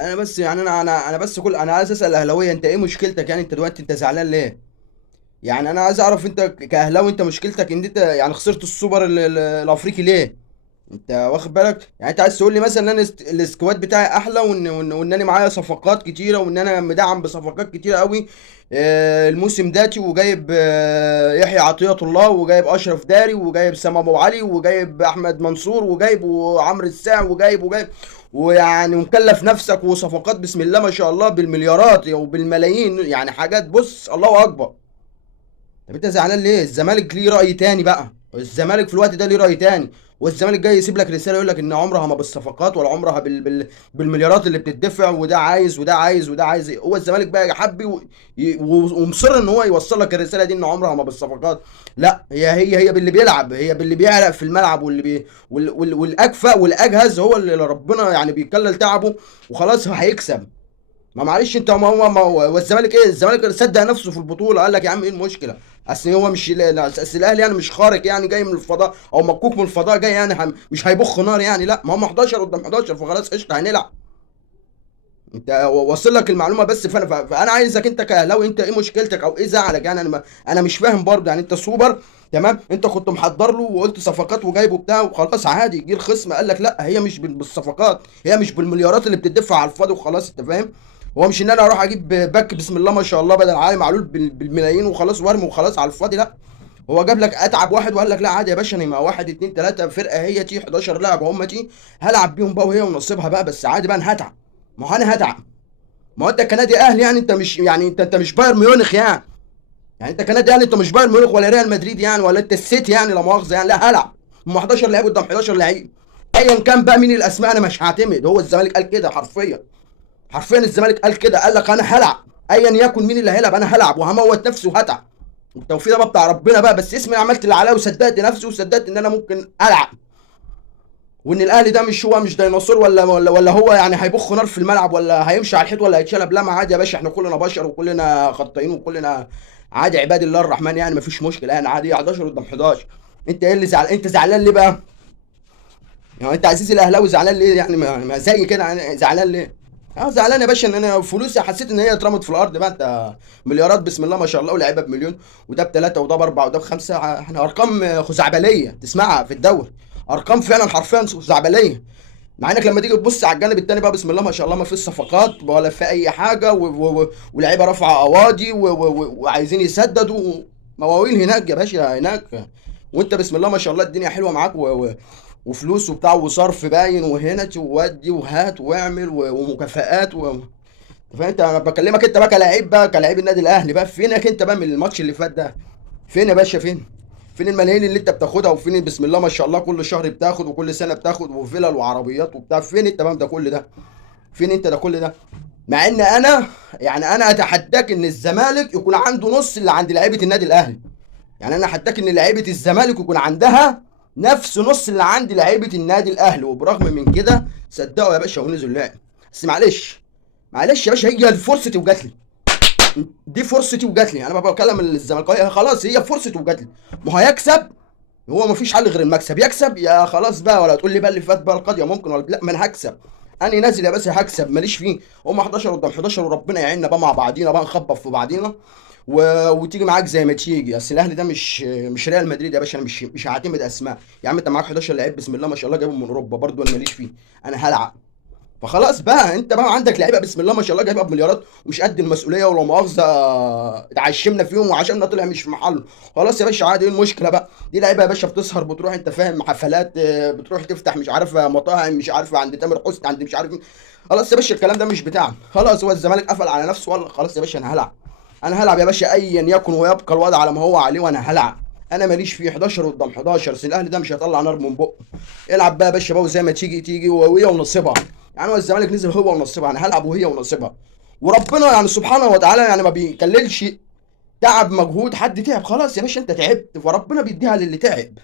يعني انا بس يعني انا بس انا عايز اسال الاهلاويه، انت ايه مشكلتك؟ يعني انت دلوقتي انت زعلان ليه؟ يعني انا عايز اعرف انت كاهلاوي انت مشكلتك ان انت يعني خسرت السوبر الافريقي ليه؟ انت واخد بالك؟ يعني انت عايز تقول لي مثلا ان انا السكواد بتاعي احلى وان انا معايا صفقات كتيره وان انا مدعم بصفقات كتيره قوي الموسم داتي، وجايب يحيى عطية الله، وجايب اشرف داري، وجايب سام ابو علي، وجايب احمد منصور، وجايب وعمرو الساع، وجايب ويعني مكلف نفسك وصفقات بسم الله ما شاء الله بالمليارات وبالملايين، يعني حاجات بص الله اكبر. طب انت زعلان ليه؟ الزمالك ليه رأي تاني بقى، الزمالك في الوقت ده ليه رأي تاني، والزمالك جاي يسيب لك رسالة يقول لك ان عمرها ما بالصفقات ولا عمرها بالمليارات اللي بتدفع، وده عايز وده عايز وده عايز. هو الزمالك بقى يحبي ومصر ان هو يوصل لك الرسالة دي ان عمرها ما بالصفقات. لا، هي باللي بيلعب، هي باللي بيعرق في الملعب، واللي والاكفأ والاجهز هو اللي ربنا يعني بيكلل تعبه وخلاص هيكسب. ما معلش انت، ما هو الزمالك ايه؟ الزمالك صدق نفسه في البطوله، قال لك يا عم ايه المشكله؟ اصل هو مش اصل الاهلي يعني مش خارق، يعني جاي من الفضاء او مكوك من الفضاء جاي يعني مش هيبخ نار يعني. لا، ما هم 11 قدام 11 فخلاص قشطه هنلعب. انت واصل لك المعلومه بس. فانا عايزك انت كاهلاوي، انت ايه مشكلتك او ايه زعلك؟ يعني انا مش فاهم برضه. يعني انت سوبر تمام، انت كنت محضر له وقلت صفقات وجايبه بتاع وخلاص عادي، جه الخصم قال لك لا هي مش بالصفقات، هي مش بالمليارات اللي بتدفع على الفاضي وخلاص، انت فاهم؟ هو مش ان انا اروح اجيب باك بسم الله ما شاء الله بدل علي معلول بالملايين وخلاص وارمي وخلاص على الفاضي، لا. هو جاب لك اتعب واحد وقال لك لا عادي يا باشا، انا مع واحد اتنين تلاته فرقه هي تي 11 لاعب هم تي هلعب بيهم بقى وهي ونصيبها بقى، بس عادي بقى انا هتعب. ما هو انا هتعب. ما هو انت كنادي اهلي يعني انت مش يعني انت مش بايرن ميونخ يعني. يعني انت كنادي اهلي انت مش بايرن ميونخ ولا ريال مدريد يعني، ولا انت السيتي يعني لا مؤاخذه يعني. لا هلعب. هم 11 لعيب قدام 11 لعيب، ايا كان بقى مين الاسماء انا مش هعتمد. هو الزمالك قال كده حرفيا، حرفيا الزمالك قال كده، قال لك انا هلعب ايا يكن مين اللي هيلعب، انا هلعب وهموت نفسي وهتعب. التوفيق ده بقى بتاع ربنا بقى، بس اسمي عملت اللي عليا وصدقت نفسي وصدقت ان انا ممكن العب، وان الاهلي ده مش هو مش ديناصور ولا هو يعني هيبخ نار في الملعب ولا هيمشي على الحيط ولا هيتشلب. لا، ما عادي يا باشا، احنا كلنا بشر وكلنا خطائين وكلنا عادي عباد الله الرحمن يعني، مفيش مشكله يعني عادي 11 قدام 11. انت ايه اللي انت زعلان ليه بقى؟ يعني انت عزيزي الاهلاوي زعلان ليه؟ يعني ما زي كده يعني زعلان ليه؟ اه زعلان يا باشا ان انا فلوسي حسيت ان هي اترمت في الارض بقى. انت مليارات بسم الله ما شاء الله ولاعيبه بمليون، وده بثلاثه وده باربعه وده بخمسه، احنا ارقام خزعبليه تسمعها في الدوري، ارقام فعلا حرفيا خزعبليه. مع انك لما تيجي تبص على الجانب التاني بقى بسم الله ما شاء الله ما فيش صفقات ولا في اي حاجه ولاعيبه رافعه قواضي وعايزين يسددوا مواويل هناك يا باشا هناك. وانت بسم الله ما شاء الله الدنيا حلوه معاك وفلوس وبتاع وصرف باين وهنا وودي وهات واعمل ومكافآت فانت انا بكلمك انت بقى كلاعب بقى كلاعب النادي الاهلي بقى، فينك انت بقى من الماتش اللي فات ده؟ فين يا باشا فين؟ فين الملايين اللي انت بتاخدها؟ وفين بسم الله ما شاء الله كل شهر بتاخد وكل سنه بتاخد وفلل وعربيات وبتاع؟ فين انت بقى ده كل ده؟ فين انت ده كل ده؟ مع ان انا يعني انا اتحداك ان الزمالك يكون عنده نص اللي عند لعيبه النادي الاهلي. يعني انا اتحداك ان لعيبه الزمالك يكون عندها نفس نص اللي عند لعيبه النادي الاهلي، وبرغم من كده صدقوا يا باشا ونزلوا اللعب. بس معلش، معلش يا باشا، هي فرصتي وجات لي، دي فرصتي وجات لي. انا ما بكلم الزمالكاويه خلاص هي فرصتي وجات لي. ما هو هيكسب، هو ما فيش حل غير المكسب، يكسب يا خلاص بقى، ولا تقول لي بقى اللي فات بقى القضيه ممكن ولا لا، ما انا هكسب. انا نازل يا باشا هكسب ماليش فيه. هم 11 قدام 11 وربنا يعيننا بقى مع بعضينا بقى نخبط في بعضينا وتيجي معاك زي ما تيجي. اصل الاهلي ده مش ريال مدريد يا باشا، انا مش هعتمد اسماء. يا عم انت معاك 11 لعيب بسم الله ما شاء الله جايبهم من اوروبا برضه انا ماليش فيه، انا هلعب. فخلاص بقى انت بقى عندك لعيبه بسم الله ما شاء الله جايبها بمليارات ومش قد المسؤوليه ولا مؤاخذه اتعشمنا فيهم وعشاننا طلع مش في محله. خلاص يا باشا عادي، ايه المشكله بقى؟ دي لعيبه يا باشا بتسهر بتروح انت فاهم حفلات بتروح تفتح مش عارف مطاعم مش عارف عند تامر حسني عند مش عارف مين. خلاص يا باشا الكلام ده مش بتاعنا. خلاص هو الزمالك قفل على نفسه ولا خلاص يا باشا انا هلعب. انا هلعب يا باشا ايا يكن ويبقى الوضع على ما هو عليه وانا هلعب. انا ماليش فيه 11 قدام 11. اصل الاهلي ده مش هيطلع نار من بقه. العب بقى يا باشا بقى وزي ما تيجي تيجي وهي ونصيبها. يعني هو الزمالك نزل هو ونصيبها، انا هلعب وهي ونصيبها. وربنا يعني سبحانه وتعالى يعني ما بيكللش تعب مجهود حد تعب. خلاص يا باشا انت تعبت فربنا بيديها للي تعب.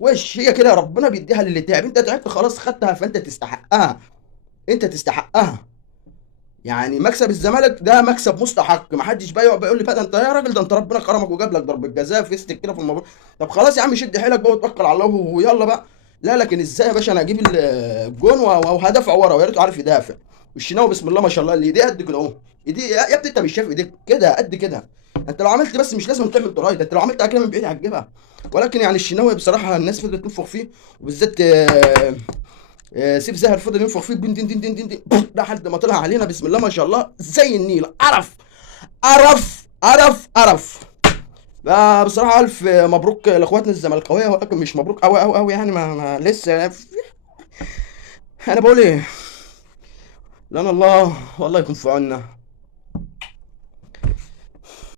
وش هي كده، ربنا بيديها للي تعب. انت تعبت خلاص خدتها فانت تستحقها، انت تستحقها. يعني مكسب الزمالك ده مكسب مستحق، ما حدش بقى يقعد يقول لي بقى ده انت يا راجل ده انت ربنا كرمك وجاب لك ضربه جزاء فيستك كده في المباراه. طب خلاص يا عم شد حيلك بقى وتوكل على الله ويلا بقى. لا لكن ازاي يا باشا انا اجيب الجون وهدافع ورا ويا ريته عارف يدافع. والشناوي بسم الله ما شاء الله اللي ايديه قد كده اهو. ايديه يا ابني انت مش شايف ايديك كده قد كده؟ انت لو عملت بس مش لازم تعمل تراي، ده انت لو عملت كده من بعيد هتجيبها. ولكن يعني الشناوي بصراحه الناس فضلت تنفخ فيه، وبالذات سيف زاهر فضل ينفخ فيه دين دين دين دين دين دين لحد ما طلع علينا بسم الله ما شاء الله زي النيل. قرف قرف قرف قرف. بصراحه الف مبروك لاخواتنا الزملكاويه، ولكن مش مبروك قوي قوي قوي يعني، ما لسه. انا بقول ايه؟ لان الله والله يكون في عوننا.